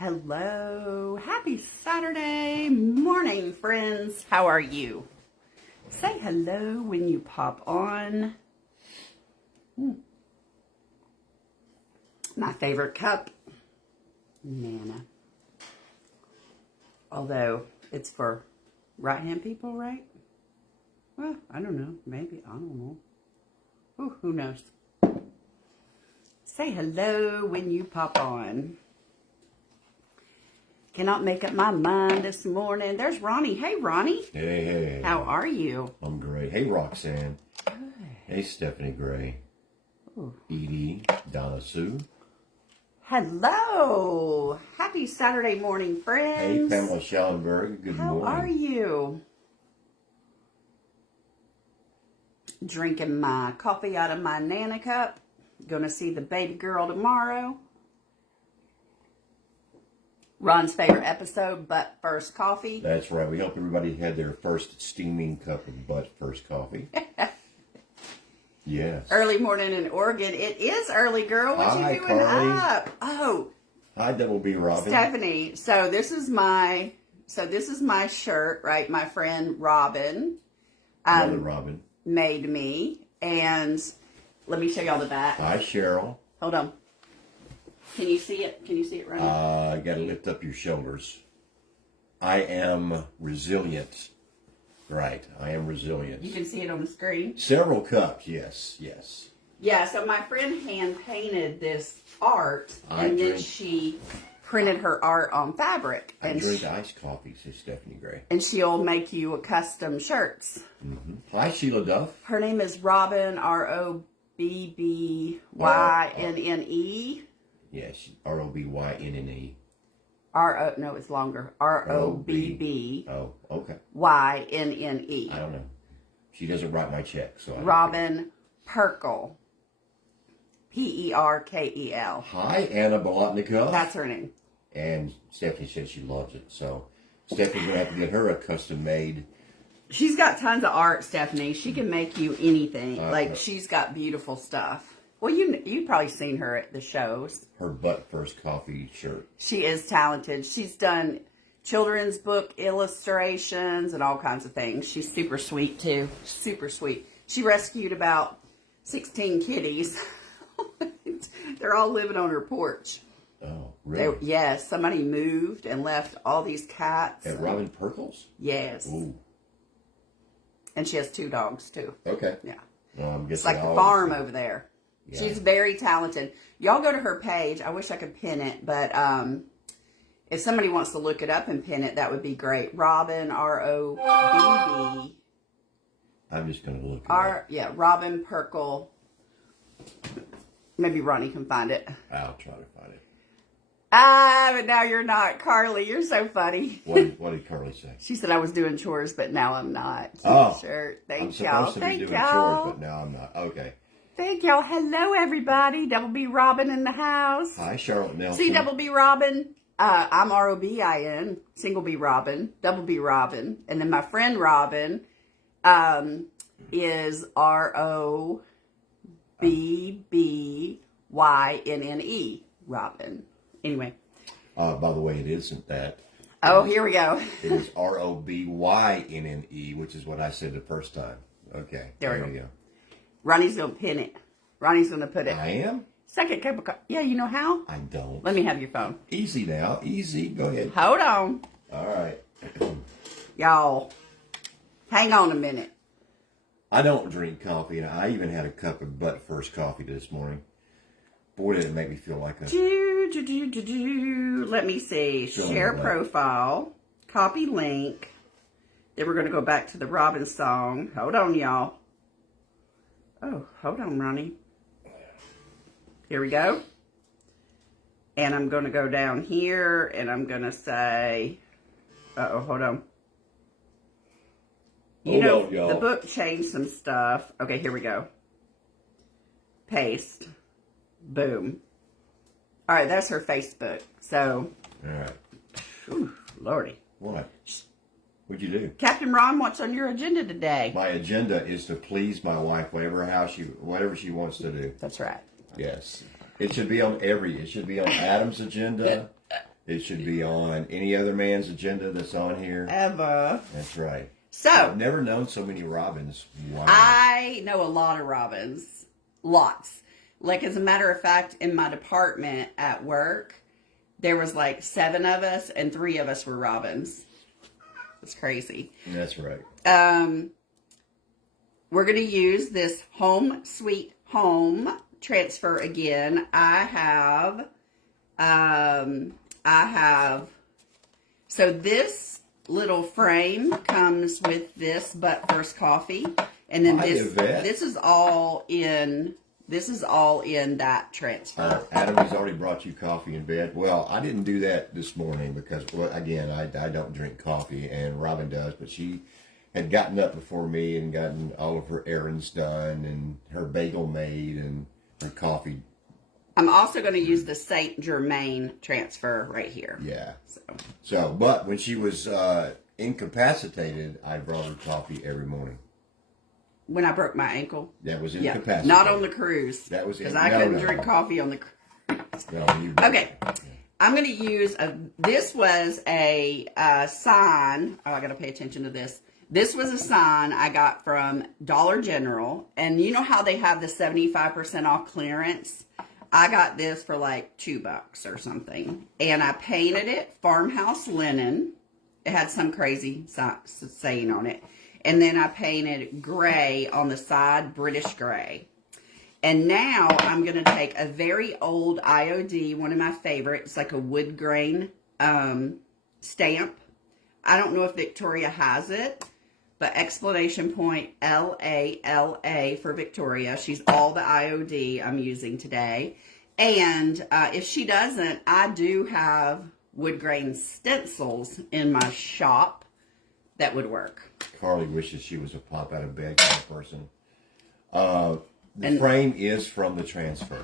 Hello. Happy Saturday morning, friends. How are you? Say hello when you pop on. My favorite cup, Nana. Although it's for right-hand people, right? Well, I don't know. Maybe. I don't know. Ooh, who knows? Say hello when you pop on. Cannot make up my mind this morning. There's Ronnie. Hey, Ronnie. Hey. How are you? I'm great. Hey, Roxanne. Good. Hey, Stephanie Gray. Ooh. Edie. Donna Sue. Hello. Happy Saturday morning, Hey, friends. Pamela Schellenberg. Good morning. How are you? Drinking my coffee out of my Nana cup. Gonna see the baby girl tomorrow. Ron's favorite episode, But First Coffee. That's right. We hope everybody had their first steaming cup of butt first coffee. Yes. Early morning in Oregon. It is early, girl. What Hi, you doing Carly. up? Oh, Hi, Double B Robin. Stephanie. So this is my shirt, right? My friend Robin. Another Robin. Made me, and let me show y'all the back. Hi, Cheryl. Hold on. Can you see it? Can you see it right now? You got to lift up your shoulders. I am resilient. Right. I am resilient. You can see it on the screen. Several cups. Yes. Yeah, so my friend hand painted this art, and then she printed her art on fabric. I drink iced coffee, says Stephanie Gray. And she'll make you a custom shirts. Mm-hmm. Hi, Sheila Duff. Her name is Robin, Robbynnne. Yes, Robynne. No, it's longer. Robby. Oh, okay. YNNE. I don't know. She doesn't write my check, so. Robin Perkel. Perkel. Hi, Anna Bolotnikov. That's her name. And Stephanie said she loves it, so Stephanie's gonna have to get her a custom made. She's got tons of art, Stephanie. She can make you anything. She's got beautiful stuff. Well, you've probably seen her at the shows. Her butt first coffee shirt. She is talented. She's done children's book illustrations and all kinds of things. She's super sweet, too. Super sweet. She rescued about 16 kitties. They're all living on her porch. Oh, really? Yes. Somebody moved and left all these cats. At Robin Perkles? Yes. Ooh. And she has 2 dogs, too. Okay. Yeah. It's like a farm over there. Yeah. She's very talented. Y'all go to her page. I wish I could pin it, but if somebody wants to look it up and pin it, that would be great. Robin, ROBB. I'm just going to look it up. Yeah, Robin Perkel. Maybe Ronnie can find it. I'll try to find it. But now you're not. Carly, you're so funny. What did Carly say? She said I was doing chores, but now I'm not. Sure. Thank y'all. I'm supposed to be doing chores, but now I'm not. Okay. Thank y'all. Hello, everybody. Double B Robin in the house. Hi, Charlotte Nelson. See, Double B Robin. I'm ROBIN, single B Robin, Double B Robin. And then my friend Robin is ROBBYNNE, Robin. Anyway. By the way, it isn't that. Oh, here we go. It is ROBYNNE, which is what I said the first time. Okay. There we go. Ronnie's going to pin it. Ronnie's going to put it. I am? Second cup of coffee. Yeah, you know how? I don't. Let me have your phone. Easy now. Easy. Go ahead. Hold on. All right. Y'all, hang on a minute. I don't drink coffee, and I even had a cup of butt first coffee this morning. Boy, did it make me feel like a... Let me see. Share profile. Copy link. Then we're going to go back to the Robin song. Hold on, y'all. Oh, hold on, Ronnie. Here we go. And I'm going to go down here, and I'm going to say... hold on. The book changed some stuff. Okay, here we go. Paste. Boom. All right, that's her Facebook. So... All right. Ooh, Lordy. What? What'd you do? Captain Ron, what's on your agenda today? My agenda is to please my wife, whatever she wants to do. That's right. Yes. It should be on Adam's agenda. It should be on any other man's agenda that's on here. Ever. That's right. So, I've never known so many robins. Wow. I know a lot of robins. Lots. Like, as a matter of fact, in my department at work, there was like 7 of us, and 3 of us were robins. It's crazy. That's right. We're going to use this Home Sweet Home transfer again. I have, so this little frame comes with this But First coffee. And then this is all in that transfer. Adam has already brought you coffee in bed. Well, I didn't do that this morning because, well, again, I don't drink coffee, and Robin does, but she had gotten up before me and gotten all of her errands done and her bagel made and her coffee. I'm also going to use the Saint Germain transfer right here. Yeah. So, but when she was incapacitated, I brought her coffee every morning. When I broke my ankle? That was incapacitated. Not on the cruise. That was because I couldn't drink coffee on the cruise. Okay. I'm going to use this was a sign. Oh, I got to pay attention to this. This was a sign I got from Dollar General. And you know how they have the 75% off clearance? I got this for like $2 or something. And I painted it farmhouse linen. It had some crazy saying on it. And then I painted gray on the side, British gray. And now I'm going to take a very old IOD, one of my favorites. It's like a wood grain stamp. I don't know if Victoria has it, but exclamation point LALA for Victoria. She's all the IOD I'm using today. And if she doesn't, I do have wood grain stencils in my shop that would work. Carly wishes she was a pop out of bed kind of person. The frame is from the transfer.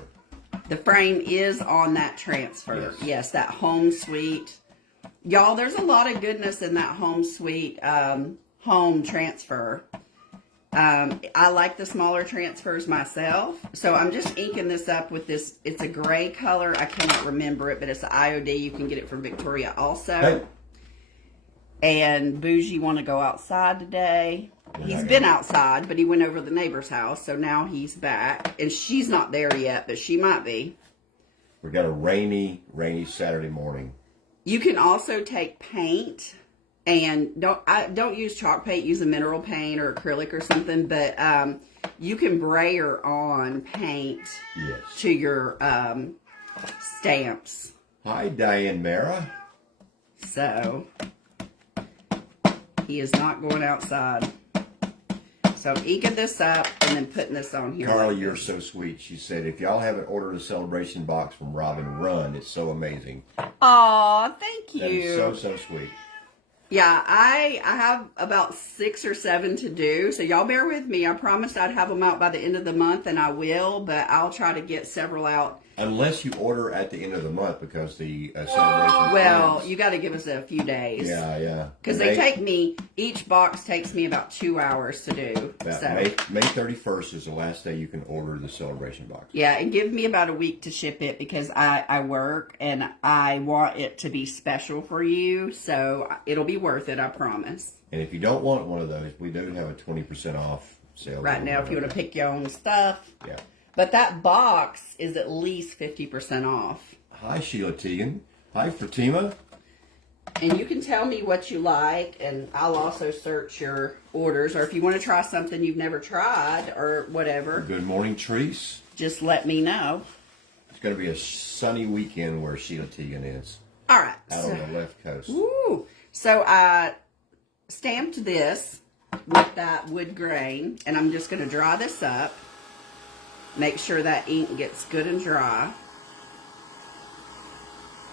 The frame is on that transfer. Yes, that Home Sweet. Y'all, there's a lot of goodness in that Home Sweet home transfer. I like the smaller transfers myself. So I'm just inking this up with this. It's a gray color. I cannot remember it, but it's an IOD. You can get it from Victoria also. Hey. And Bougie want to go outside today. He's been outside, but he went over to the neighbor's house, so now he's back. And she's not there yet, but she might be. We've got a rainy Saturday morning. You can also take paint, and don't use chalk paint. Use a mineral paint or acrylic or something. But you can brayer on paint to your stamps. Hi, Diane Mara. So he is not going outside. So I'm inking this up and then putting this on here. Carly, you're so sweet. She said, if y'all haven't ordered a celebration box from Robin, run. It's so amazing. Aw, thank you. That is so sweet. Yeah, I have about 6 or 7 to do, so y'all bear with me. I promised I'd have them out by the end of the month, and I will, but I'll try to get several out. Unless you order at the end of the month, because the celebration... Well, you got to give us a few days. Yeah. Because each box takes me about 2 hours to do. So. May 31st is the last day you can order the celebration box. Yeah, and give me about a week to ship it because I work and I want it to be special for you. So it'll be worth it, I promise. And if you don't want one of those, we do have a 20% off sale. Right now, if you want to pick your own stuff. Yeah. But that box is at least 50% off. Hi, Sheila Teagan. Hi, Fatima. And you can tell me what you like, and I'll also search your orders. Or if you want to try something you've never tried or whatever. Good morning, Treese. Just let me know. It's going to be a sunny weekend where Sheila Teagan is. All right. Out on the left coast. Woo! So I stamped this with that wood grain, and I'm just going to dry this up. Make sure that ink gets good and dry.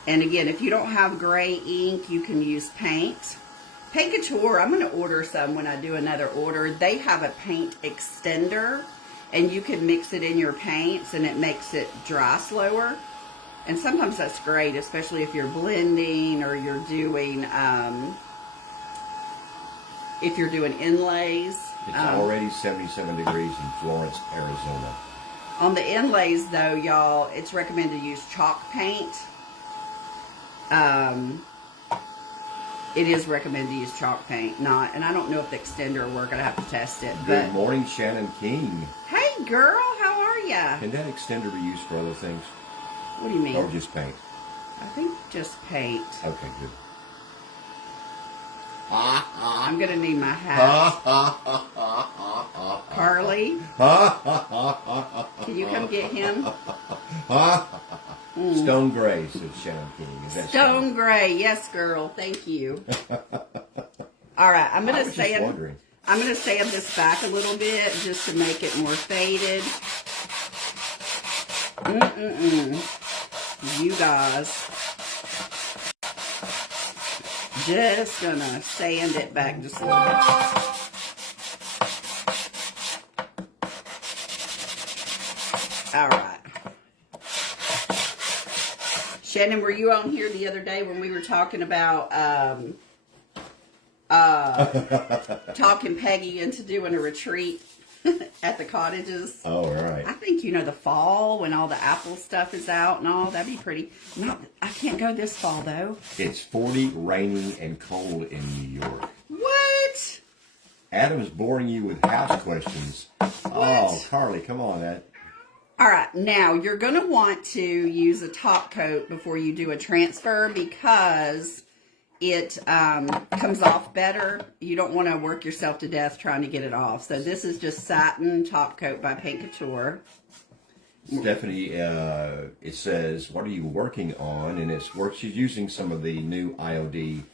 And again, if you don't have gray ink, you can use paint. Paint Couture, I'm going to order some when I do another order. They have a paint extender, and you can mix it in your paints, and it makes it dry slower. And sometimes that's great, especially if you're blending or you're doing, inlays. It's already 77 degrees in Florence, Arizona. On the inlays, though, y'all, it's recommended to use chalk paint. It is recommended to use chalk paint, and I don't know if the extender will work. I'd have to test it. Good morning, Shannon King. Hey, girl, how are ya? Can that extender be used for other things? What do you mean? Or just paint? I think just paint. Okay, good. I'm gonna need my hat. Carly, can you come get him? Stone Gray, says Shannon King. Is that Stone Gray, yes, girl. Thank you. All right, I'm gonna sand this back a little bit just to make it more faded. You guys, just gonna sand it back just a little bit. All right. Shannon, were you on here the other day when we were talking about talking Peggy into doing a retreat at the cottages? Oh, right. I think, the fall when all the apple stuff is out and all, that'd be pretty. I can't go this fall, though. It's 40, rainy, and cold in New York. What? Adam's boring you with house questions. What? Oh, Carly, come on, All right, now you're going to want to use a top coat before you do a transfer because it comes off better. You don't want to work yourself to death trying to get it off. So this is just satin top coat by Paint Couture. Stephanie, it says, what are you working on? And she's using some of the new IOD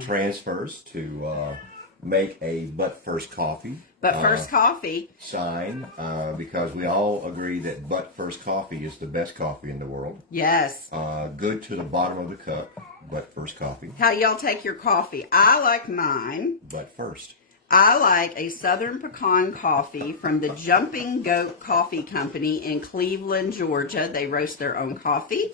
transfers to make a But First Coffee. But First Coffee sign, because we all agree that But First Coffee is the best coffee in the world. Yes. Good to the bottom of the cup, But First Coffee. How y'all take your coffee? I like mine. But first. I like a Southern Pecan coffee from the Jumping Goat Coffee Company in Cleveland, Georgia. They roast their own coffee.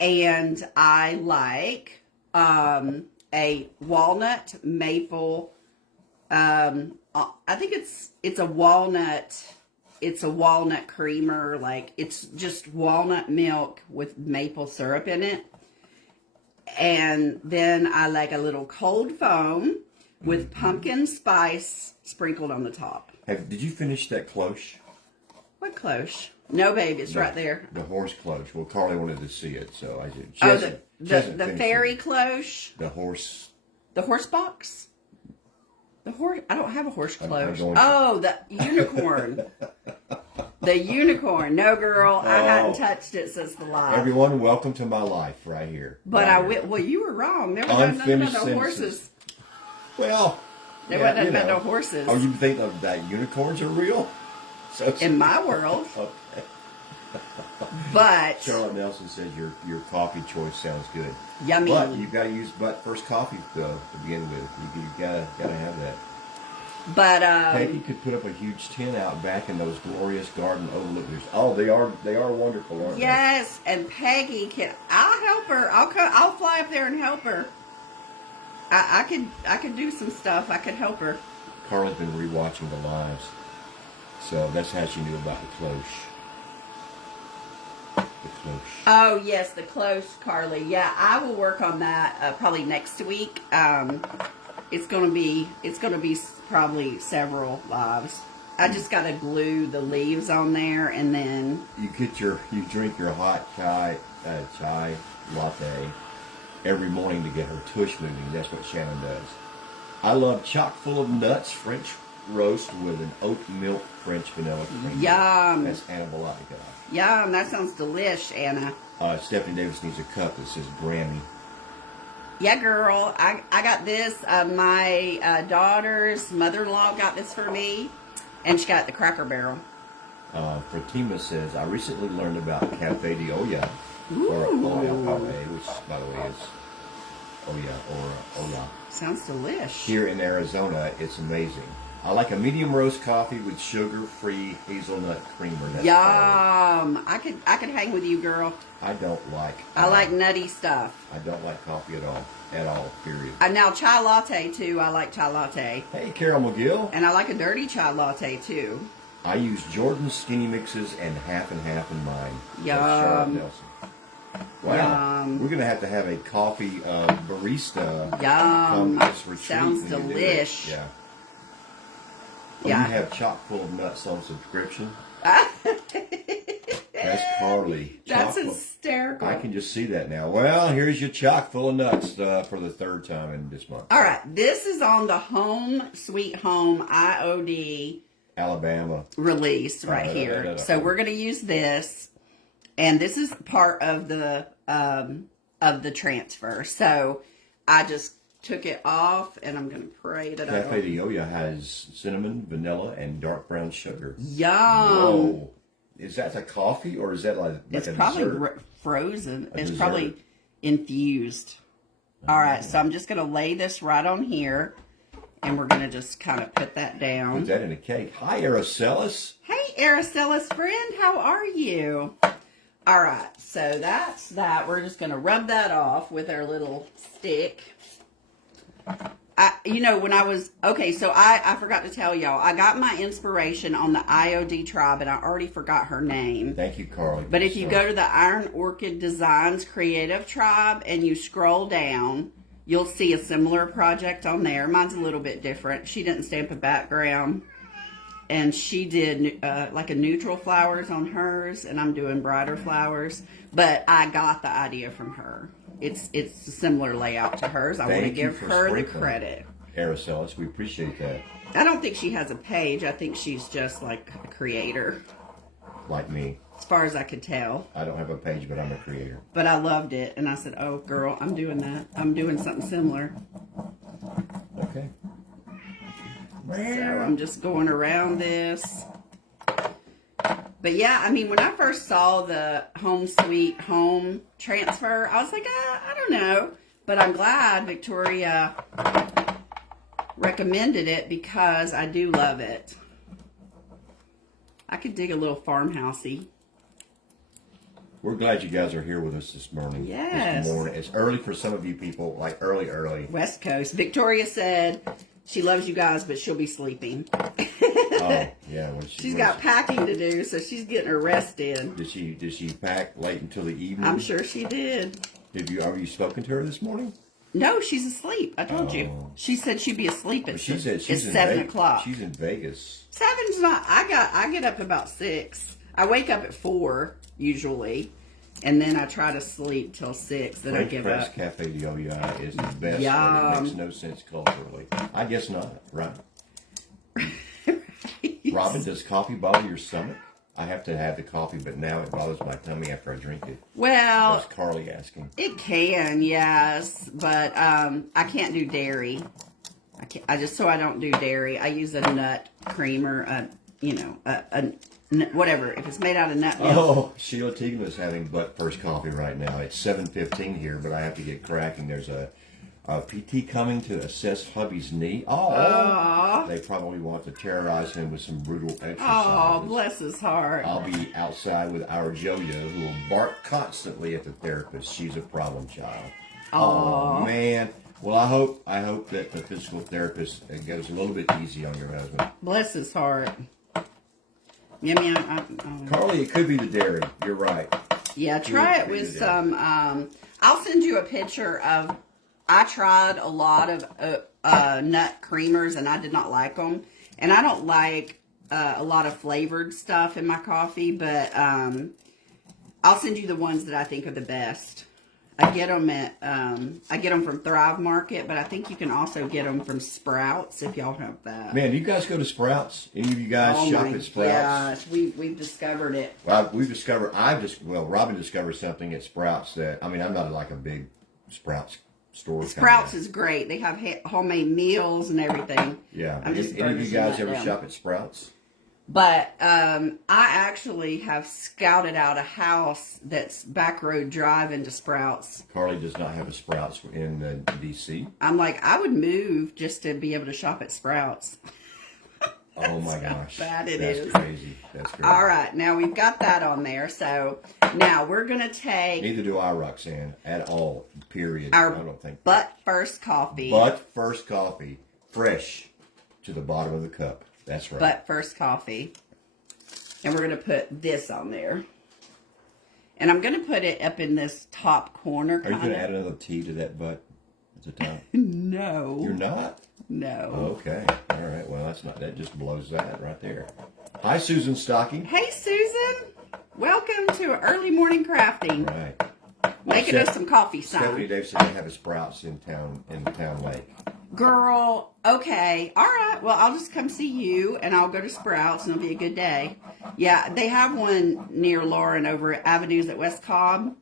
And I like a walnut maple. I think it's a walnut. It's a walnut creamer. Like it's just walnut milk with maple syrup in it. And then I like a little cold foam with pumpkin spice sprinkled on the top. Did you finish that cloche? What cloche? No, babe, it's right there. The horse cloche. Well, Carly wanted to see it, so I did. The fairy cloche. The horse. The horse box. The horse. I don't have a horse cloche. Oh, the unicorn. The unicorn. No, girl, I hadn't touched it since the live. Everyone, welcome to my life right here. But right well, you were wrong. There was nothing about no horses. Well, there wasn't nothing about no horses. Oh, you think that unicorns are real? In my world. Okay. But Charlotte Nelson says your coffee choice sounds good. Yummy. But you've got to use But First Coffee though to begin with. You gotta have that. But Peggy could put up a huge tin out back in those glorious garden overlookers. Oh, they are wonderful, aren't they? Yes, and Peggy I'll help her. I'll fly up there and help her. I could do some stuff. I could help her. Carla's been rewatching the lives, so that's how she knew about the cloche. The cloche. Oh yes, the cloche, Carly. Yeah, I will work on that probably next week. It's gonna be probably several lives. I just gotta glue the leaves on there, and then you drink your hot chai latte every morning to get her tush moving. That's what Shannon does. I love chock full of nuts French roast with an oat milk French vanilla cream. Yum. That's Anna Balatica. Yum. That sounds delish, Anna. Stephanie Davis needs a cup that says Grammy. Yeah, girl. I got this. My daughter's mother-in-law got this for me, and she got the Cracker Barrel. Fatima says, I recently learned about Café de Olla, or Olla Pave, which, by the way, is Olla or Olla. Sounds delish. Here in Arizona, it's amazing. I like a medium roast coffee with sugar-free hazelnut creamer. That's Yum! I could hang with you, girl. I don't like. I like nutty stuff. I don't like coffee at all. At all. Period. Now chai latte too. I like chai latte. Hey, Carol McGill. And I like a dirty chai latte too. I use Jordan's skinny mixes and half in mine. Yum. That's Charlotte Nelson. Wow. We're going to have a coffee barista. Yum. Come to this retreat Sounds when you do it. delish. Yeah. Oh, Yeah. you have chock full of nuts on subscription. That's Carly. That's Chock full- hysterical. I can just see that now. Well, here's your chock full of nuts for the third time in this month. All right. This is on the Home Sweet Home IOD Alabama. release right here. So we're going to use this. And this is part of the transfer. So I just took it off, and I'm going to pray that I Cafe don't... de Olla has cinnamon, vanilla, and dark brown sugar. Yum. Whoa. Is that a coffee, or is that like It's a probably dessert? frozen. It's dessert. probably infused. All right, so I'm just going to lay this right on here, and we're going to just kind of put that down. Put that in a cake. Hi, Aracellus. Hey, Aracella's friend, how are you? All right, so that's that. We're just going to rub that off with our little stick. When I was, so I forgot to tell y'all, I got my inspiration on the IOD tribe, and I already forgot her name. Thank you, Carly. But if you go to the Iron Orchid Designs Creative Tribe and you scroll down, you'll see a similar project on there. Mine's a little bit different. She didn't stamp a background, and she did like a neutral flowers on hers, and I'm doing brighter flowers. But I got the idea from her. It's a similar layout to hers. I want to give her the credit. Aracellus, we appreciate that. I don't think she has a page. I think she's just like a creator. Like me. As far as I could tell. I don't have a page, but I'm a creator. But I loved it. And I said, oh, girl, I'm doing that. I'm doing something similar. Okay. So I'm just going around this. But yeah, I mean, when I first saw the Home Sweet Home transfer, I was like, I don't know. But I'm glad Victoria recommended it because I do love it. I could dig a little farmhousey. We're glad you guys are here with us this morning. Yes. This morning. It's early for some of you people, like early. West Coast. Victoria said she loves you guys, but she'll be sleeping. Oh, yeah. She's got packing to do, so she's getting her rest in. Did she pack late until the evening? I'm sure she did. Have you spoken to her this morning? No, she's asleep. I told you. She said she'd be asleep at She said she's it's 7 o'clock. She's in Vegas. 7's not. I get up about 6. I wake up at 4 usually, and then I try to sleep till 6. Then I give Press up. Cafe de Olla is the best. Yum. And it makes no sense culturally. I guess not. Right. Robin, does coffee bother your stomach? I have to have the coffee, but now it bothers my tummy after I drink it. Well, That's Carly asking. it can, yes, but I can't do dairy. I don't do dairy. I use a nut creamer, whatever. If it's made out of nut milk. Oh, Sheila Teagan is having butt first coffee right now. It's 7:15 here, but I have to get cracking. There's a PT coming to assess hubby's knee. Oh, they probably want to terrorize him with some brutal exercises. Oh, bless his heart. I'll be outside with our Jojo, who will bark constantly at the therapist. She's a problem child. Oh man. Well, I hope that the physical therapist goes a little bit easy on your husband. Bless his heart. Yummy. Carly, it could be the dairy. You're right. Yeah, try it with some. I'll send you a picture of. I tried a lot of nut creamers, and I did not like them. And I don't like a lot of flavored stuff in my coffee, but I'll send you the ones that I think are the best. I get them from Thrive Market, but I think you can also get them from Sprouts if y'all have that. Man, do you guys go to Sprouts? Any of you guys shop at Sprouts? Gosh, we've discovered it. Well, Robin discovered something at Sprouts that, I mean, I'm not like a big Sprouts store. Sprouts is great. They have homemade meals and everything. Yeah. I'm just Any of you guys ever them. shop at Sprouts? But I actually have scouted out a house that's back road drive into Sprouts. Carly does not have a Sprouts in D.C. I'm like, I would move just to be able to shop at Sprouts. Oh my gosh. Bad it That's is. crazy. That's crazy. All right, now we've got that on there. So now we're going to take Neither do I, Roxanne, at all, period. our I don't think. butt first coffee. But first coffee, fresh to the bottom of the cup. That's right. Butt first coffee. And we're going to put this on there. And I'm going to put it up in this top corner. Are you going to add another T to that butt at the top? No. You're not? No. Okay. All right. Well, that's not. That just blows that right there. Hi, Susan Stocking. Hey, Susan. Welcome to early morning crafting. Right. Making us some coffee, son. Stephanie Dave said they have a Sprouts in the town lake. Girl, okay. All right. Well, I'll just come see you, and I'll go to Sprouts, and it'll be a good day. Yeah, they have one near Lauren over at Avenues at West Cobb.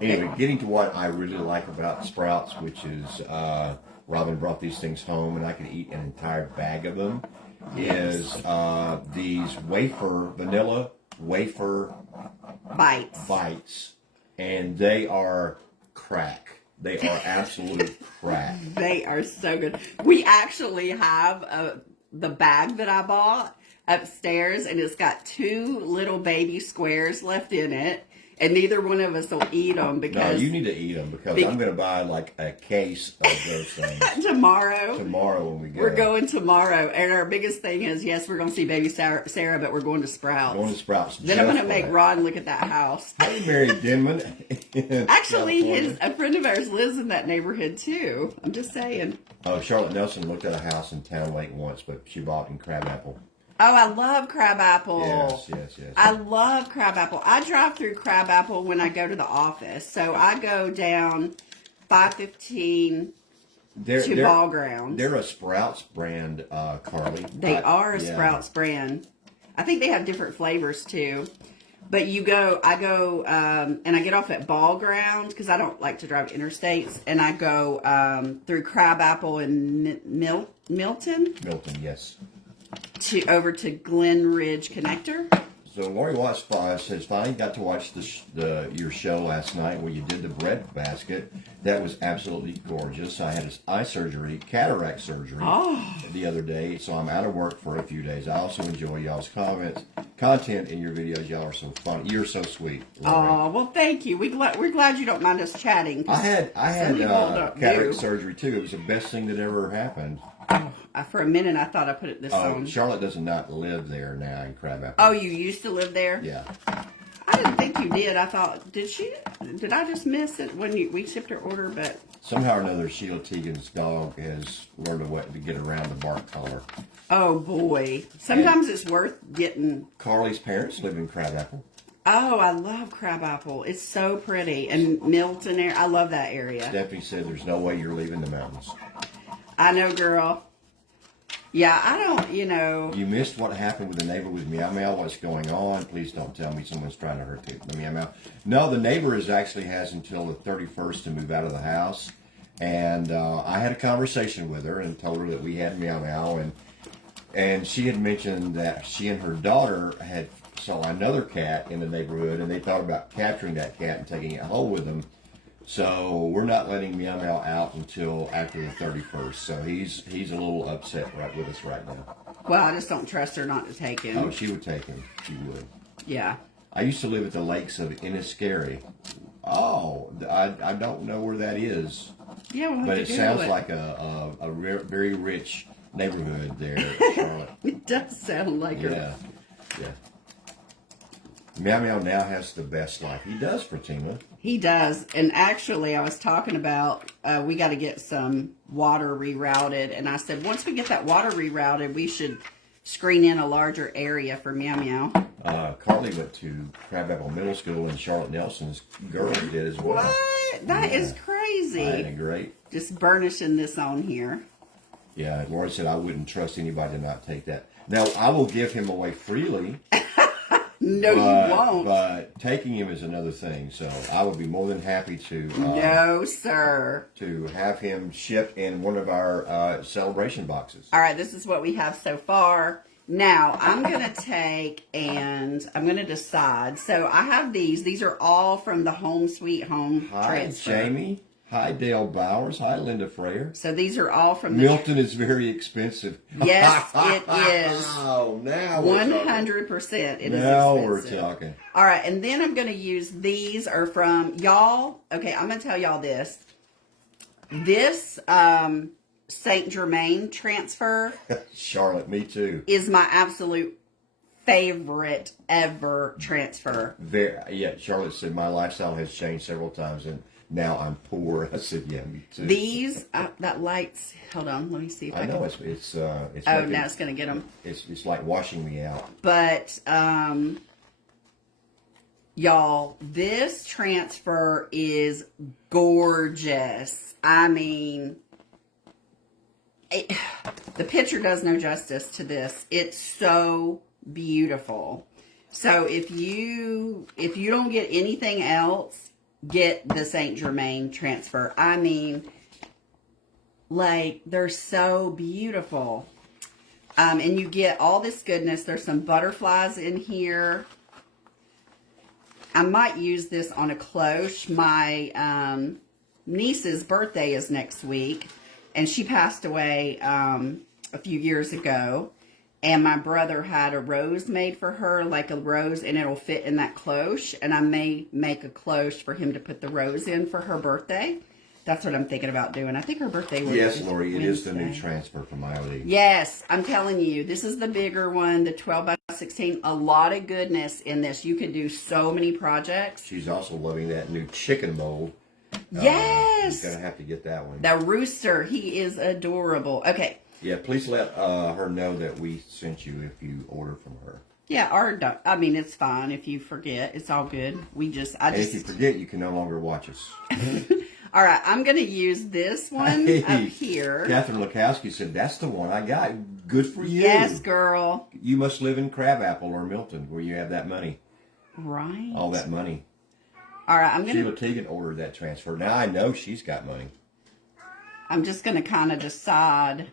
Anyway, getting to what I really like about Sprouts, which is Robin brought these things home, and I could eat an entire bag of them, is these vanilla wafer bites, and they are crack. They are absolute crack. They are so good. We actually have the bag that I bought upstairs, and it's got 2 little baby squares left in it. And neither one of us will eat them because... No, you need to eat them because I'm going to buy like a case of those things. Tomorrow when we go. We're going tomorrow. And our biggest thing is, yes, we're going to see baby Sarah, but we're going to Sprouts. Going to Sprouts. Then I'm going to make Ron look at that house. Hey, Mary Denman. Actually, a friend of ours lives in that neighborhood too. I'm just saying. Oh, Charlotte Nelson looked at a house in Town Lake once, but she bought in Crabapple. Oh, I love Crabapple. Yes. I love Crabapple. I drive through Crabapple when I go to the office. So I go down 515 to Ball Grounds. They're a Sprouts brand, Carly. They are a Sprouts brand. I think they have different flavors too. But I go, and I get off at Ball Ground because I don't like to drive interstates. And I go through Crabapple and Milton. Milton, yes. Over to Glen Ridge Connector. So Lori Watts says, finally got to watch your show last night where you did the bread basket. That was absolutely gorgeous. I had cataract surgery the other day, so I'm out of work for a few days. I also enjoy y'all's content in your videos. Y'all are so fun. You're so sweet, Lori. Oh, well, thank you. We're glad you don't mind us chatting. I had cataract surgery too. It was the best thing that ever happened. Oh, for a minute, I thought I put this on. Charlotte does not live there now in Crabapple. Oh, you used to live there? Yeah. I didn't think you did. I thought, did I just miss it when we shipped her order? But somehow or another, Sheila Teagan's dog has learned a way to get around the bark collar. Oh, boy. Sometimes it's worth getting. Carly's parents live in Crabapple. Oh, I love Crabapple. It's so pretty. And Milton, I love that area. Stephanie said there's no way you're leaving the mountains. I know, girl. Yeah, I don't, You missed what happened with the neighbor with Meow Meow. What's going on? Please don't tell me someone's trying to hurt the Meow Meow. No, the neighbor actually has until the 31st to move out of the house. And I had a conversation with her and told her that we had Meow Meow. And she had mentioned that she and her daughter saw another cat in the neighborhood. And they thought about capturing that cat and taking it home with them. So we're not letting Meow Meow out until after the 31st. So he's a little upset with us right now. Well, I just don't trust her not to take him. Oh, she would take him. She would. Yeah. I used to live at the lakes of Inniscarry. Oh, I don't know where that is. Yeah, we'll have but to it Google sounds like a very rich neighborhood there, Charlotte. It does sound like her. Yeah. Meow Meow now has the best life. He does, Fatima. He does. And actually, I was talking about we got to get some water rerouted. And I said, once we get that water rerouted, we should screen in a larger area for Meow Meow. Carly went to Crabapple Middle School, and Charlotte Nelson's girl did as well. What? That is crazy. Isn't it great? Just burnishing this on here. Yeah, Laura said I wouldn't trust anybody to not take that. Now, I will give him away freely. No, you won't. But taking him is another thing. So I would be more than happy to. No, sir. To have him shipped in one of our celebration boxes. All right, this is what we have so far. Now, I'm going to take and I'm going to decide. So I have these. These are all from the Home Sweet Home transfer. Hi, Jamie. Hi, Dale Bowers. Hi, Linda Freyer. So these are all from the... Milton is very expensive. Yes, it is. Oh, now we're 100% it is expensive. Now we're talking. All right, and then I'm going to use these are from y'all. Okay, I'm going to tell y'all this. This Saint Germain transfer... Charlotte, me too. ...is my absolute favorite ever transfer. Yeah, Charlotte said my lifestyle has changed several times, and now I'm poor. I said, yeah, me too. These that lights. Hold on, let me see if I know can. it's Oh, now it's gonna get them. It's like washing me out. But y'all, this transfer is gorgeous. I mean, the picture does no justice to this. It's so beautiful. So if you don't get anything else, get the Saint Germain transfer. I mean, like, they're so beautiful. And you get all this goodness. There's some butterflies in here. I might use this on a cloche. My niece's birthday is next week, and she passed away a few years ago. And my brother had a rose made for her, like a rose, and it'll fit in that cloche. And I may make a cloche for him to put the rose in for her birthday. That's what I'm thinking about doing. I think her birthday was Yes, Lori, it is the new Wednesday. transfer from IOD. Yes, I'm telling you, this is the bigger one, the 12 by 16. A lot of goodness in this. You can do so many projects. She's also loving that new chicken mold. Yes. You're going to have to get that one. The rooster, he is adorable. Okay. Yeah, please let her know that we sent you if you order from her. Yeah, I mean, it's fine if you forget. It's all good. And if you forget, you can no longer watch us. All right, I'm going to use this one up here. Catherine Lukowski said, that's the one I got. Good for you. Yes, girl. You must live in Crabapple or Milton where you have that money. Right. All that money. All right, I'm going Sheila Teagan ordered that transfer. Now I know she's got money. I'm just going to kind of decide.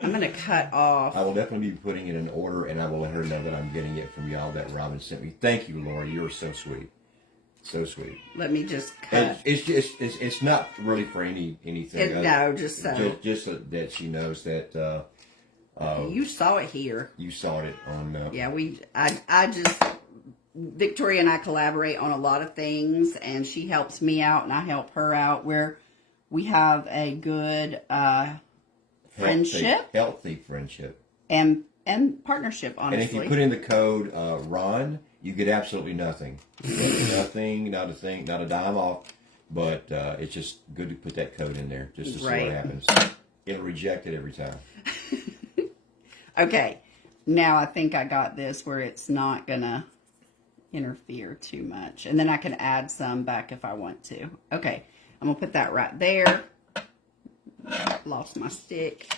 I'm going to cut off. I will definitely be putting it in order, and I will let her know that I'm getting it from y'all that Robin sent me. Thank you, Lori. You're so sweet. So sweet. Let me just And cut. it's not really for anything. No, just so. Just so that she knows that You saw it here. you saw it on. Yeah, I just, Victoria and I collaborate on a lot of things, and she helps me out, and I help her out, where we have a good friendship. Healthy friendship. And partnership, honestly. And if you put in the code Ron, you get absolutely nothing. You get nothing, not a thing, not a dime off. But it's just good to put that code in there just to see what happens. It'll reject it every time. Okay. Now I think I got this where it's not going to interfere too much. And then I can add some back if I want to. Okay. I'm going to put that right there. Lost my stick.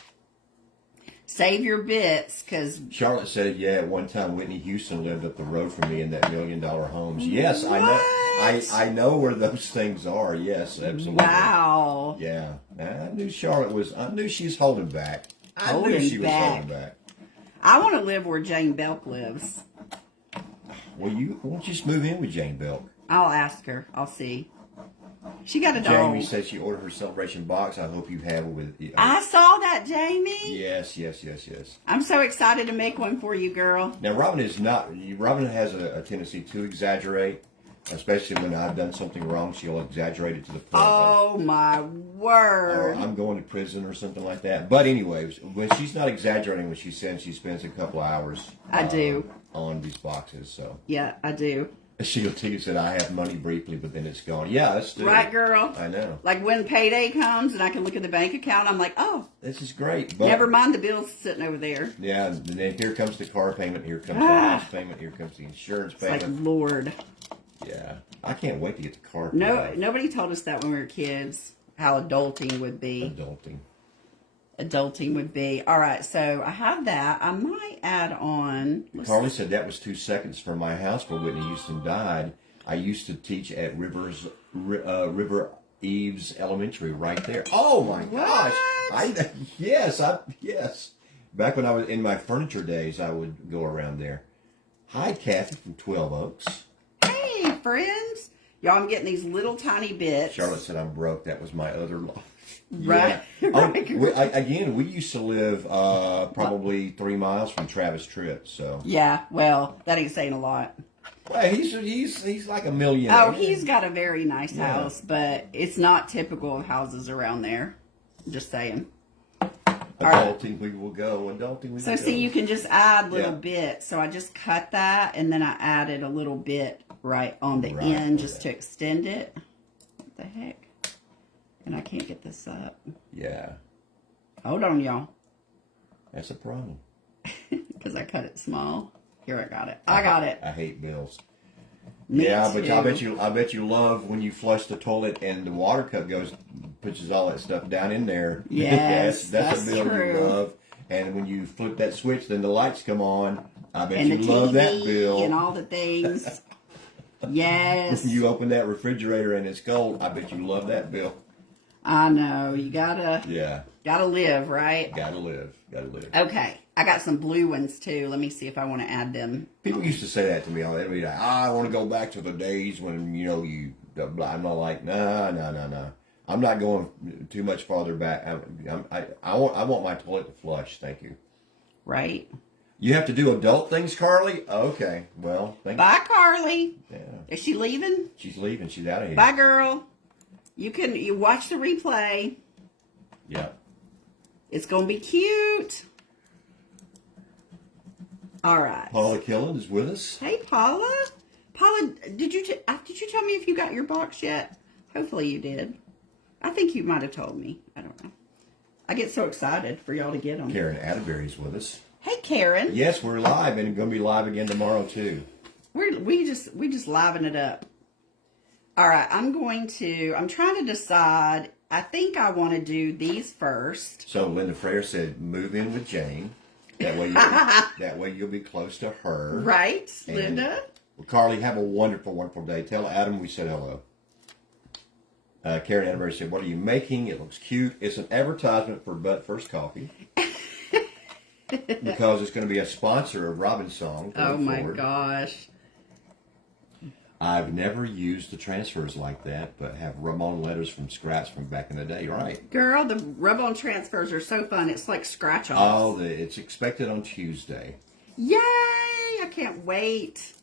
Save your bits, because Charlotte said, yeah, at one time Whitney Houston lived up the road from me in that $1 million homes. Yes, what? I know where those things are. Yes, absolutely. Wow. Yeah. I knew I knew she's holding back. I knew Holding she was back. holding back. I want to live where Jane Belk lives. Well, won't you just move in with Jane Belk? I'll ask her. I'll see. She got a dog. Jamie said she ordered her celebration box. I hope you have it with you. I saw that, Jamie. Yes. I'm so excited to make one for you, girl. Now, Robin has a tendency to exaggerate, especially when I've done something wrong. She'll exaggerate it to the point Oh, my word. I'm going to prison or something like that. But anyways, when she's not exaggerating, when she spends a couple hours. I do. On these boxes. So Yeah, I do. She'll said, I have money briefly, but then it's gone. Yeah, that's true. Right, girl? I know. Like when payday comes and I can look at the bank account, I'm like, oh, This is great. But, never mind the bills sitting over there. Yeah, and then here comes the car payment, here comes the house payment, here comes the insurance It's like, payment. Lord. Yeah. I can't wait to get the car. Nobody told us that when we were kids, how adulting would be. Adulting would be. All right, so I have that. I might add on. Carly said that was 2 seconds from my house where Whitney Houston died. I used to teach at River Eves Elementary right there. Oh my gosh! Yes. Back when I was in my furniture days, I would go around there. Hi, Kathy from 12 Oaks. Hey, friends. Y'all, I'm getting these little tiny bits. Charlotte said I'm broke. That was my other life. Right. Yeah. Right. We used to live probably 3 miles from Travis Tritt. So Yeah, well, that ain't saying a lot. well, he's like a millionaire. Oh, he's got a very nice house, but it's not typical of houses around there. Just saying. Adulting we will go. Adulting we will go. So see, you can just add little bits. So I just cut that, and then I added a little bit right on the end just to extend it. What the heck? And I can't get this up. Yeah. Hold on, y'all. That's a problem. Because I cut it small. Here, I got it. I got it. I hate bills. Me yeah, too. but I bet you love when you flush the toilet and the water cup pushes all that stuff down in there. Yes, that's a bill true. you love. And when you flip that switch, then the lights come on. I bet and you the love TV that bill. and all the things. Yes. When you open that refrigerator and it's cold, I bet you love that bill. I know. You gotta live, right? Gotta live. Okay. I got some blue ones too. Let me see if I want to add them. People used to say that to me all the time. Like, I want to go back to the days when, you I'm not like, no. I'm not going too much farther back. I want my toilet to flush. Thank you. Right. You have to do adult things, Carly? Okay. Well, thank you. Bye, Carly. Yeah. Is she leaving? She's leaving. She's out of here. Bye, girl. You watch the replay. Yeah. It's going to be cute. All right. Paula Killen is with us. Hey, Paula. Paula, did you tell me if you got your box yet? Hopefully you did. I think you might have told me. I don't know. I get so excited for y'all to get them. Karen Atterbury's with us. Hey, Karen. Yes, we're live and going to be live again tomorrow too. We just liven it up. All right, I'm trying to decide. I think I want to do these first. So Linda Frere said, move in with Jane. That way you'll be close to her. Right, and, Linda? Well, Carly, have a wonderful, wonderful day. Tell Adam we said hello. Karen Atterbury said, what are you making? It looks cute. It's an advertisement for But First Coffee. Because it's going to be a sponsor of Robin's Song. Oh, my forward. gosh. I've never used the transfers like that, but have rub-on letters from scratch from back in the day, right? Girl, the rub-on transfers are so fun. It's like scratch-offs. Oh, it's expected on Tuesday. Yay! I can't wait.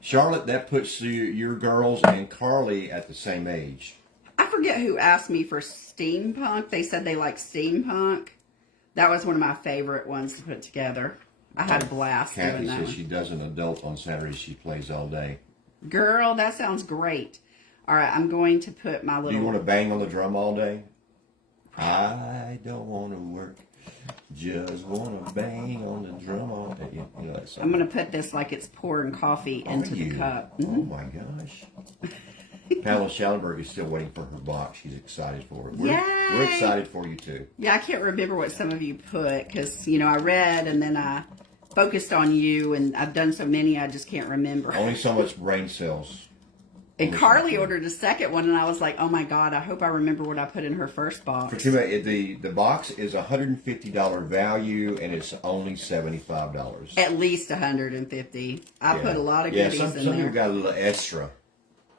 Charlotte, that puts your girls and Carly at the same age. I forget who asked me for steampunk. They said they like steampunk. That was one of my favorite ones to put together. I had a blast Kathy doing that says one. she does an adult on Saturdays. She plays all day. Girl, that sounds great. All right, I'm going to put my little... Do you want to bang on the drum all day? I don't want to work. Just want to bang on the drum all day. You know that song. I'm going to put this like it's pouring coffee into the cup. Oh, my gosh. Pamela Schallenberg is still waiting for her box. She's excited for it. We're excited for you, too. Yeah, I can't remember what some of you put because, I read and then I focused on you, and I've done so many I just can't remember. Only so much brain cells. And Carly ordered a second one, and I was like, oh, my God, I hope I remember what I put in her first box. For the box is $150 value, and it's only $75. At least $150. I put a lot of goodies in there. Some people got a little extra.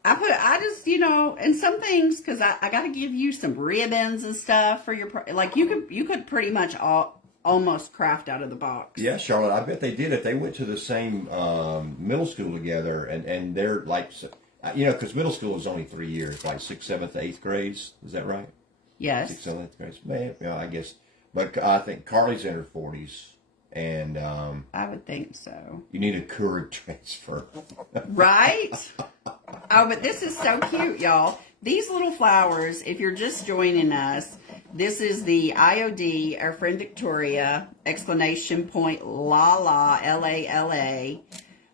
I just, and some things, because I got to give you some ribbons and stuff for your, like, you could pretty much almost craft out of the box. Yeah, Charlotte, I bet they did. If they went to the same middle school together, and they're like, because middle school is only 3 years, like 6th, 7th, 8th grades. Is that right? Yes. 6th, 7th, 8th grades. Man, I guess. But I think Carly's in her 40s. And I would think so. You need a Keurig transfer. Right? Oh, but this is so cute, y'all. These little flowers, if you're just joining us, this is the IOD, our friend Victoria, exclamation point, la, L-A-L-A,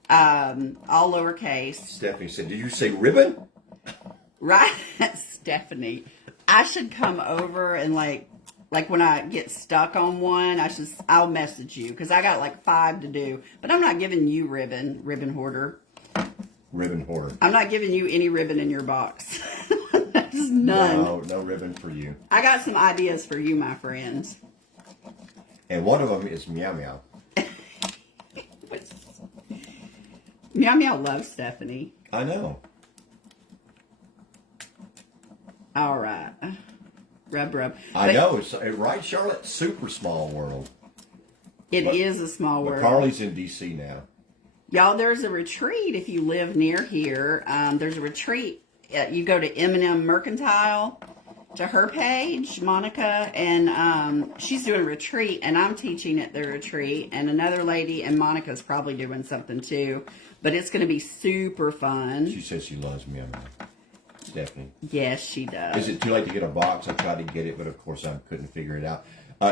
all lowercase. Stephanie said, did you say ribbon? Right? Stephanie. I should come over and like when I get stuck on one, I'll message you because I got like 5 to do. But I'm not giving you ribbon hoarder. Ribbon hoarder. I'm not giving you any ribbon in your box. There's none. No ribbon for you. I got some ideas for you, my friends. And one of them is Meow Meow. Meow Meow loves Stephanie. I know. All right. Rub. I know. It's, right, Charlotte? Super small world. It is a small world. But Carly's in D.C. now. Y'all, there's a retreat if you live near here. There's a retreat. You go to M&M Mercantile, to her page, Monica, and she's doing a retreat, and I'm teaching at the retreat, and another lady, and Monica's probably doing something too, but it's going to be super fun. She says she loves me. Stephanie. Yes, she does. Is it too late to get a box? I tried to get it, but of course I couldn't figure it out.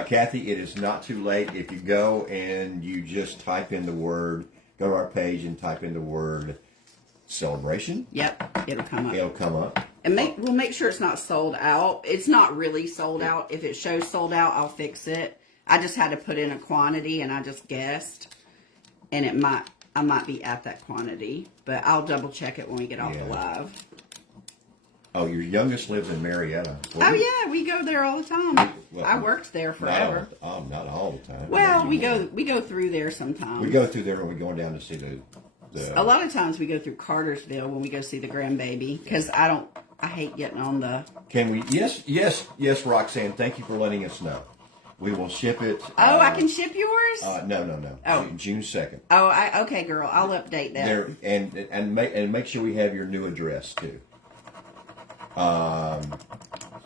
Kathy, it is not too late. If you go and you just type in the word, go to our page and type in the word celebration. Yep, it'll come up. It'll come up. And we'll make sure it's not sold out. It's not really sold out. If it shows sold out, I'll fix it. I just had to put in a quantity, and I just guessed. And I might be at that quantity, but I'll double check it when we get off the live. Oh, your youngest lives in Marietta. Oh yeah, we go there all the time. Well, I worked there forever. Not all the time. Well, we go through there sometimes. We go through there when we're going down to see the. A lot of times we go through Cartersville when we go see the grandbaby, because I hate getting on the. Can we? Yes, Roxanne. Thank you for letting us know. We will ship it. Oh, I can ship yours? No. Oh, June 2nd. Oh, okay, girl. I'll update that. There and make sure we have your new address too.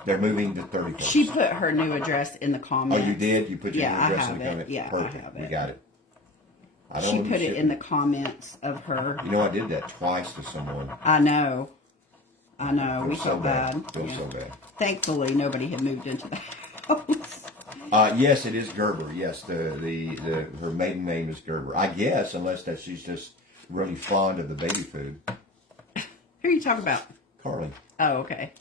They're moving to 31st. She put her new address in the comments. Oh, you did? You put your new address in the comments? Yeah, Perfect. I have it. We got it. She put it in the comments of her. You know, I did that twice to someone. I know. We so felt bad. It was so bad. Thankfully, nobody had moved into the house. Yes, it is Gerber. Yes, her maiden name is Gerber. I guess, unless that she's just really fond of the baby food. Who are you talking about? Carly. Oh, okay.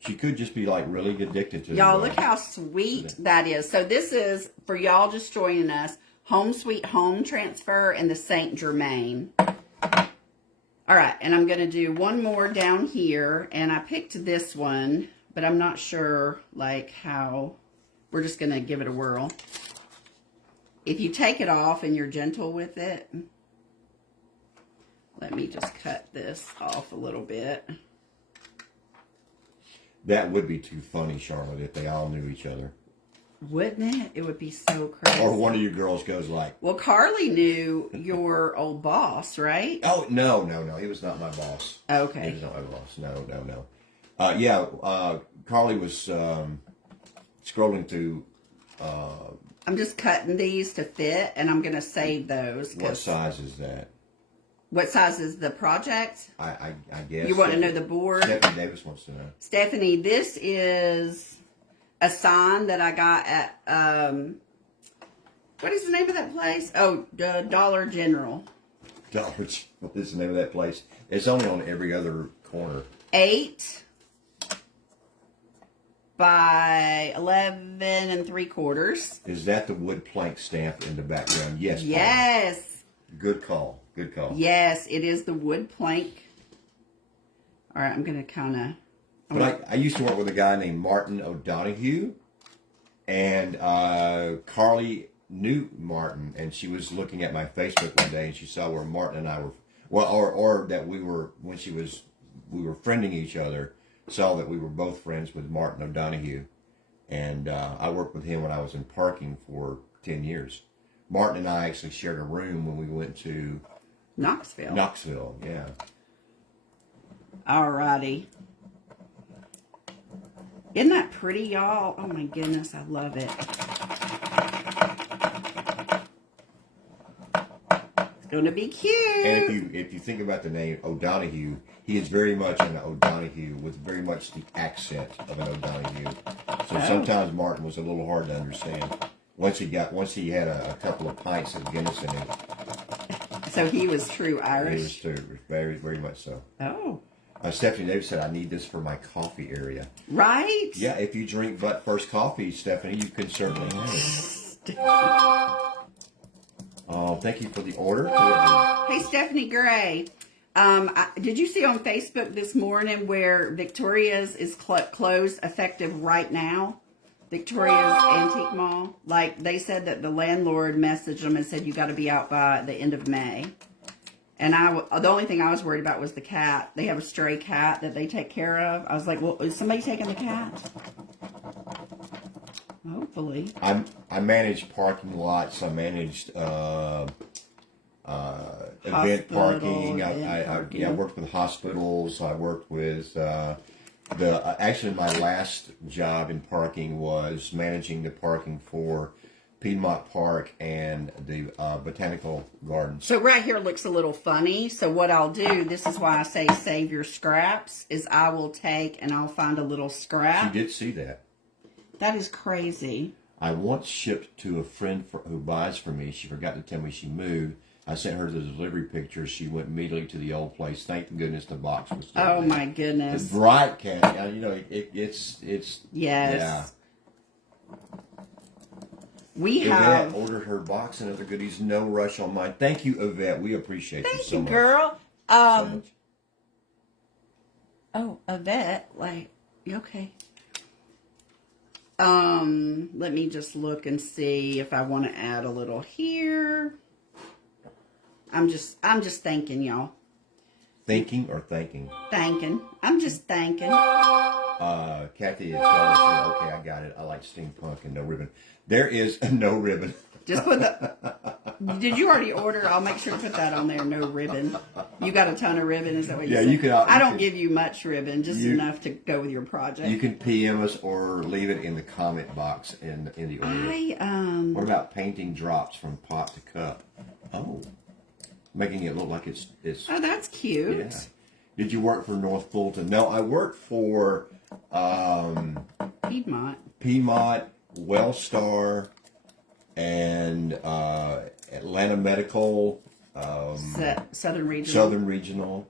She could just be like really addicted to it. Y'all, look how sweet that is. So this is, for y'all just joining us, Home Sweet Home Transfer in the Saint Germain. All right, and I'm going to do one more down here, and I picked this one, but I'm not sure like how. We're just going to give it a whirl. If you take it off and you're gentle with it, let me just cut this off a little bit. That would be too funny, Charlotte, if they all knew each other. Wouldn't it? It would be so crazy. Or one of you girls goes like... Well, Carly knew your old boss, right? Oh, no. He was not my boss. Okay. He was not my boss. No. Carly was scrolling through... I'm just cutting these to fit, and I'm going to save those. What size is that? What size is the project? I guess. You want to know the board? Stephanie Davis wants to know. Stephanie, this is a sign that I got at, what is the name of that place? Oh, Dollar General. What is the name of that place? It's only on every other corner. 8 by 11 3/4. Is that the wood plank stamp in the background? Yes. Yes. Paul. Good call. Yes, it is the wood plank. All right, I'm going to kind of... But I used to work with a guy named Martin O'Donoghue, and Carly knew Martin, and she was looking at my Facebook one day, and she saw where Martin and I were, or that we were, when we were friending each other, saw that we were both friends with Martin O'Donoghue, and I worked with him when I was in parking for 10 years. Martin and I actually shared a room when we went to Knoxville, yeah. Alrighty. Isn't that pretty, y'all? Oh my goodness, I love it. It's gonna be cute. And if you think about the name O'Donoghue, he is very much an O'Donoghue with very much the accent of an O'Donoghue. So sometimes Martin was a little hard to understand. Once he had a couple of pints of Guinness in him. So he was true Irish? He was true, very, very much so. Oh. Stephanie Davis said, I need this for my coffee area. Right? Yeah, if you drink But First coffee, Stephanie, you can certainly have it. Oh, thank you for the order. Hey, Stephanie Gray. Did you see on Facebook this morning where Victoria's is closed effective right now? Victoria's Antique Mall. Like, they said that the landlord messaged them and said you got to be out by the end of May. And the only thing I was worried about was the cat. They have a stray cat that they take care of. I was like, well, is somebody taking the cat? Hopefully. I managed parking lots. I managed event parking. I worked with hospitals. I worked with Actually, my last job in parking was managing the parking for Piedmont Park and the Botanical Gardens. So right here looks a little funny. So what I'll do, this is why I say save your scraps, is I will take and I'll find a little scrap. She did see that. That is crazy. I once shipped to a friend who buys for me. She forgot to tell me she moved. I sent her the delivery pictures. She went immediately to the old place. Thank goodness the box was still Oh there. my goodness. It's bright, Kathy. You know, it's Yes. yeah. We Yvette have. ordered her box and other goodies. No rush on mine. Thank you, Yvette. We appreciate you so much. Girl. So much. Oh, a vet. Like, okay. Let me just look and see if I want to add a little here. I'm just thanking y'all. Thinking or thanking? Thanking. I'm just thanking. Kathy is okay, I got it. I like steampunk and no ribbon. There is no ribbon. Just put the. Did you already order? I'll make sure to put that on there. No ribbon. You got a ton of ribbon. Is that what you said? You can. I don't give you much ribbon, just enough to go with your project. You can PM us or leave it in the comment box in the order. What about painting drops from pot to cup? Oh, making it look like it's. Oh, that's cute. Yeah. Did you work for North Fulton? No, I worked for Piedmont, Wellstar, and Atlanta Medical. Southern Regional. Southern Regional.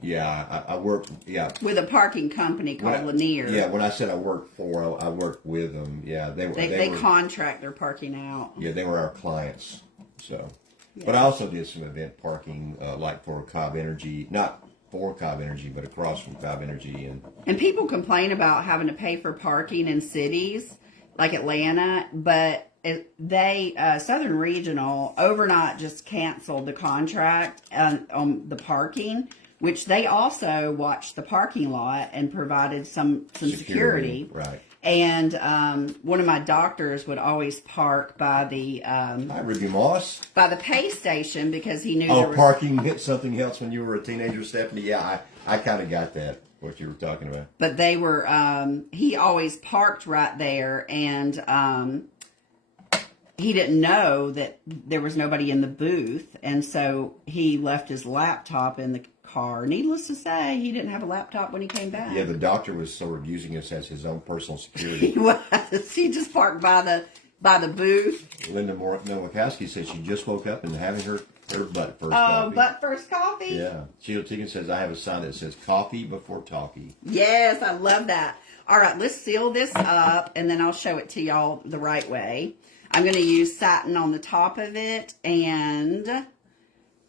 Yeah, I worked. Yeah, with a parking company called Lanier. Yeah, when I said I worked for, I worked with them. Yeah, they contract their parking out. Yeah, they were our clients. So, yeah. But I also did some event parking, like for Cobb Energy, not for Cobb Energy, but across from Cobb Energy, and people complain about having to pay for parking in cities like Atlanta, but Southern Regional overnight just canceled the contract on the parking, which they also watched the parking lot and provided some security. Right. And one of my doctors would always park by the hi, Ruby Moss, by the pay station because he knew. Parking hit something else when you were a teenager, Stephanie. Yeah, I kind of got that. What you were talking about. But they were. He always parked right there, and he didn't know that there was nobody in the booth, and so he left his laptop in the car. Needless to say, he didn't have a laptop when he came back. Yeah, the doctor was sort of using us as his own personal security. He was. He just parked by the booth. Linda Nowakowski said she just woke up and having her butt first coffee. Oh, butt first coffee? Yeah. Sheila Tegan says, I have a sign that says coffee before talkie. Yes, I love that. All right, let's seal this up, and then I'll show it to y'all the right way. I'm going to use satin on the top of it, and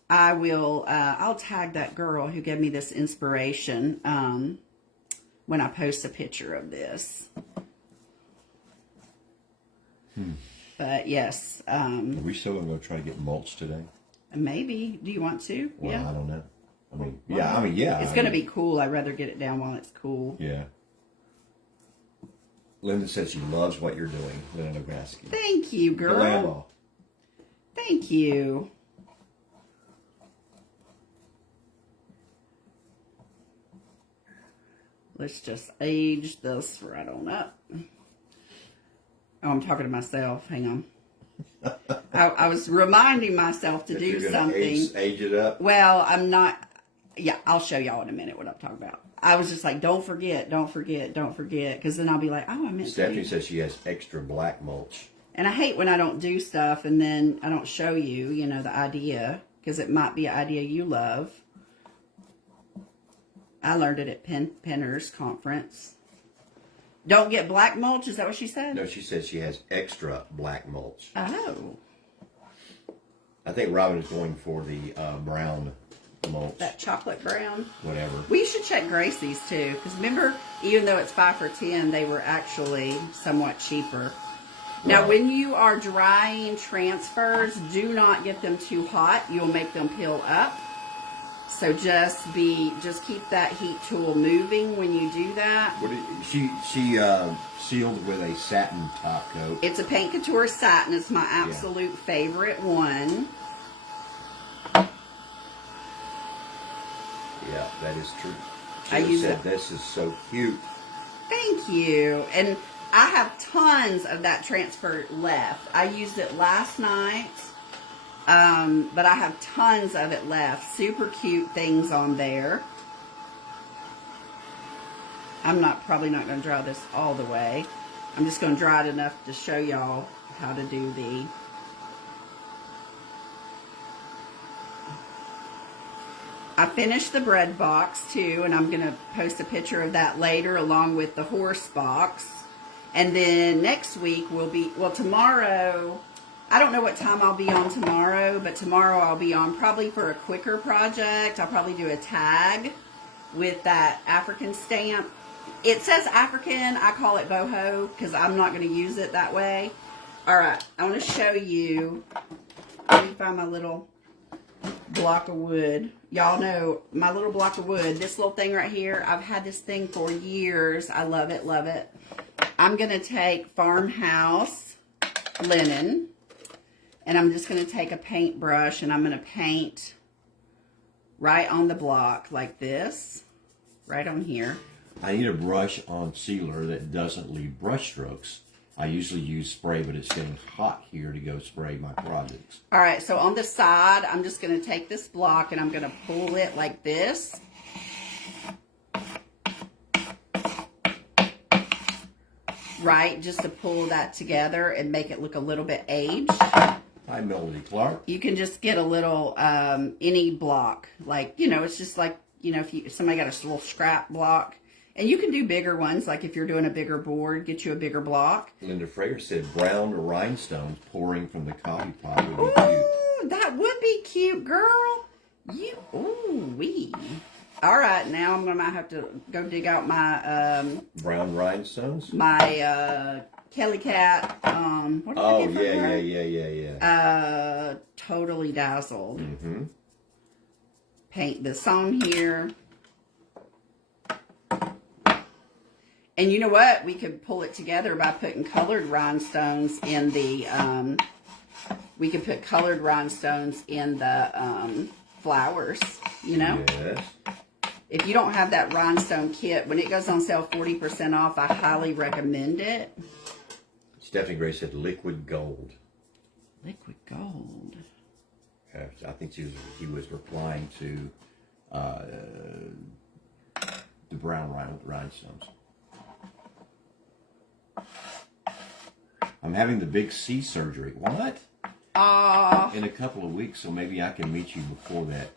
I will, I'll tag that girl who gave me this inspiration when I post a picture of this. But yes. Are we still going to go try to get mulch today? Maybe. Do you want to? Well, yeah. I don't know. Yeah. It's going to be cool. I'd rather get it down while it's cool. Yeah. Linda says she loves what you're doing, Linda Nowakowski. Thank you, girl. Grandma. Thank you. Let's just age this right on up. Oh, I'm talking to myself. Hang on. I was reminding myself to do something. Age it up? Well, I'm not. Yeah, I'll show y'all in a minute what I'm talking about. I was just like, don't forget. Because then I'll be like, oh, I meant Stephanie says she has extra black mulch. And I hate when I don't do stuff and then I don't show you, the idea. Because it might be an idea you love. I learned it at Penner's conference. Don't get black mulch? Is that what she said? No, she said she has extra black mulch. Oh. I think Robin is going for the brown mulch. That chocolate brown? Whatever. We should check Gracie's too. Because remember, even though it's 5 for $10, they were actually somewhat cheaper. Now, when you are drying transfers, do not get them too hot. You'll make them peel up. So just keep that heat tool moving when you do that. She sealed with a satin top coat. It's a Paint Couture satin. It's my absolute favorite one. Yeah, that is true. I use said it. this is so cute. Thank you. And I have tons of that transfer left. I used it last night, but I have tons of it left. Super cute things on there. I'm probably not going to draw this all the way. I'm just going to draw it enough to show y'all how to do the... I finished the bread box too, and I'm going to post a picture of that later along with the horse box. And then next week will be, well, tomorrow, I don't know what time I'll be on tomorrow, but tomorrow I'll be on probably for a quicker project. I'll probably do a tag with that African stamp. It says African, I call it boho because I'm not going to use it that way. All right, I want to show you, let me find my little block of wood. Y'all know my little block of wood, this little thing right here, I've had this thing for years. I love it, love it. I'm going to take farmhouse linen, and I'm just going to take a paintbrush, and I'm going to paint right on the block like this, right on here. I need a brush on sealer that doesn't leave brush strokes. I usually use spray, but it's getting hot here to go spray my projects. All right, so on the side, I'm just going to take this block and I'm going to pull it like this. Right, just to pull that together and make it look a little bit aged. Hi, Melody Clark. You can just get a little, any block. Like, you know, it's just like, you know, if somebody got a little scrap block. And you can do bigger ones, like if you're doing a bigger board, get you a bigger block. Linda Frayer said brown rhinestones pouring from the coffee pot would be cute. Ooh, that would be cute, girl. Ooh-wee. All right, now I'm going to have to go dig out my... brown rhinestones? My Kelly Cat, what did I get from her? Yeah. Totally Dazzled. Mm-hmm. Paint this on here. And you know what? We could pull it together by putting colored rhinestones in the, we could put colored rhinestones in the flowers, you know? Yes. If you don't have that rhinestone kit, when it goes on sale 40% off, I highly recommend it. Stephanie Gray said liquid gold. Liquid gold. I think he was replying to the brown rhinestones. I'm having the big C surgery. What? In a couple of weeks, so maybe I can meet you before that.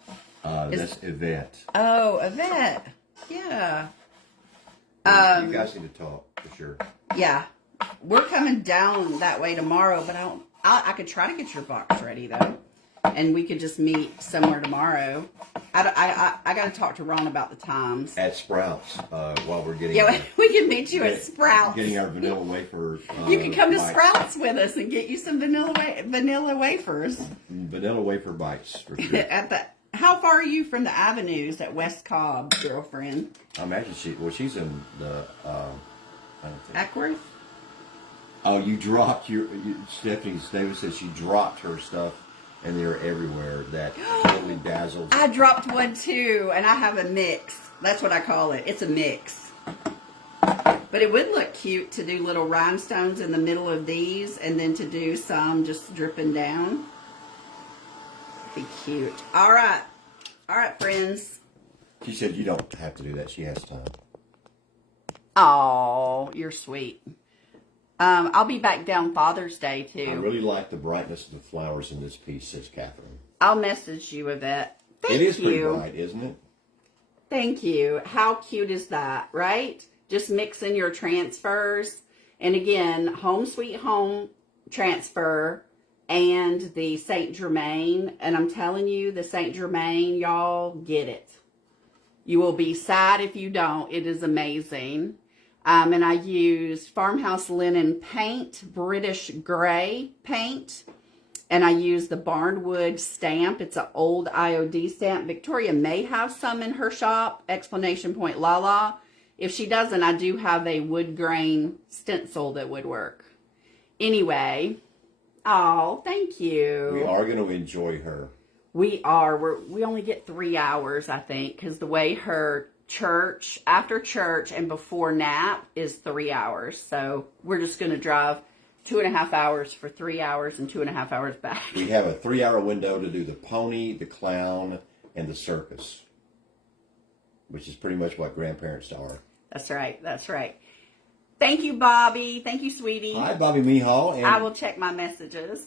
That's Yvette. Oh, Yvette. Yeah. You guys need to talk for sure. Yeah. We're coming down that way tomorrow, but I could try to get your box ready though. And we could just meet somewhere tomorrow. I got to talk to Ron about the times. At Sprouts, while we're getting... Yeah, we can meet you at Sprouts. Getting our vanilla wafer... you can come to bites. Sprouts with us and get you some vanilla wafers. Vanilla wafer bites, for sure. How far are you from the Avenues at West Cobb, girlfriend? I imagine she's in the... I don't think... Ackworth? Oh, you dropped Stephanie Davis said she dropped her stuff, and they're everywhere. That totally dazzled. I dropped one too, and I have a mix. That's what I call it. It's a mix. But it would look cute to do little rhinestones in the middle of these, and then to do some just dripping down. Be cute. All right, friends. She said you don't have to do that. She has time. Oh, you're sweet. I'll be back down Father's Day too. I really like the brightness of the flowers in this piece, says Catherine. I'll message you with it. It is pretty bright, isn't it? Thank you. How cute is that, right? Just mix in your transfers. And again, Home Sweet Home transfer and the Saint Germain. And I'm telling you, the Saint Germain, y'all, get it. You will be sad if you don't. It is amazing. And I use Farmhouse Linen Paint, British Gray paint. And I use the Barnwood stamp. It's an old IOD stamp. Victoria may have some in her shop. Exclamation point, Lala. If she doesn't, I do have a wood grain stencil that would work. Anyway. Oh, thank you. We are going to enjoy her. We are. We only get 3 hours, I think, because the way her church, after church, and before nap is 3 hours. So we're just going to drive 2.5 hours for 3 hours and 2.5 hours back. We have a 3-hour window to do the pony, the clown, and the circus, which is pretty much what grandparents are. That's right. That's right. Thank you, Bobby. Thank you, sweetie. Hi, Bobby Mihal. And I will check my messages.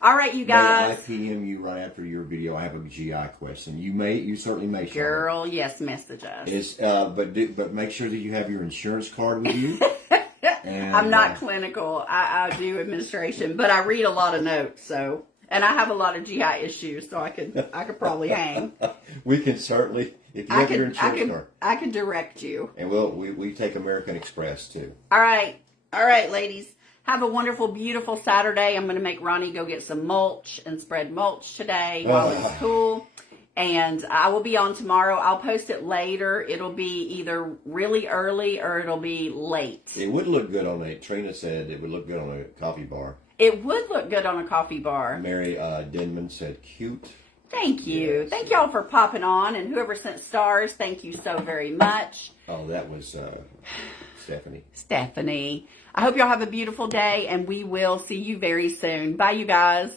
All right, you may I guys. PM you right after your video. I have a GI question. You certainly may. Girl, yes, message us. It's but make sure that you have your insurance card with you. And, I'm not clinical. I do administration, but I read a lot of notes. So, and I have a lot of GI issues, so I could probably hang. We can certainly, if you have your insurance card, I can direct you. and we take American Express too. All right, ladies. Have a wonderful, beautiful Saturday. I'm going to make Ronnie go get some mulch and spread mulch today while it's cool. And I will be on tomorrow. I'll post it later. It'll be either really early or it'll be late. It would look good on Trina said it would look good on a coffee bar. It would look good on a coffee bar. Mary Denman said cute. Thank you. Yes. Thank y'all for popping on. And whoever sent stars, thank you so very much. Oh, that was Stephanie. Stephanie. I hope y'all have a beautiful day, and we will see you very soon. Bye, you guys.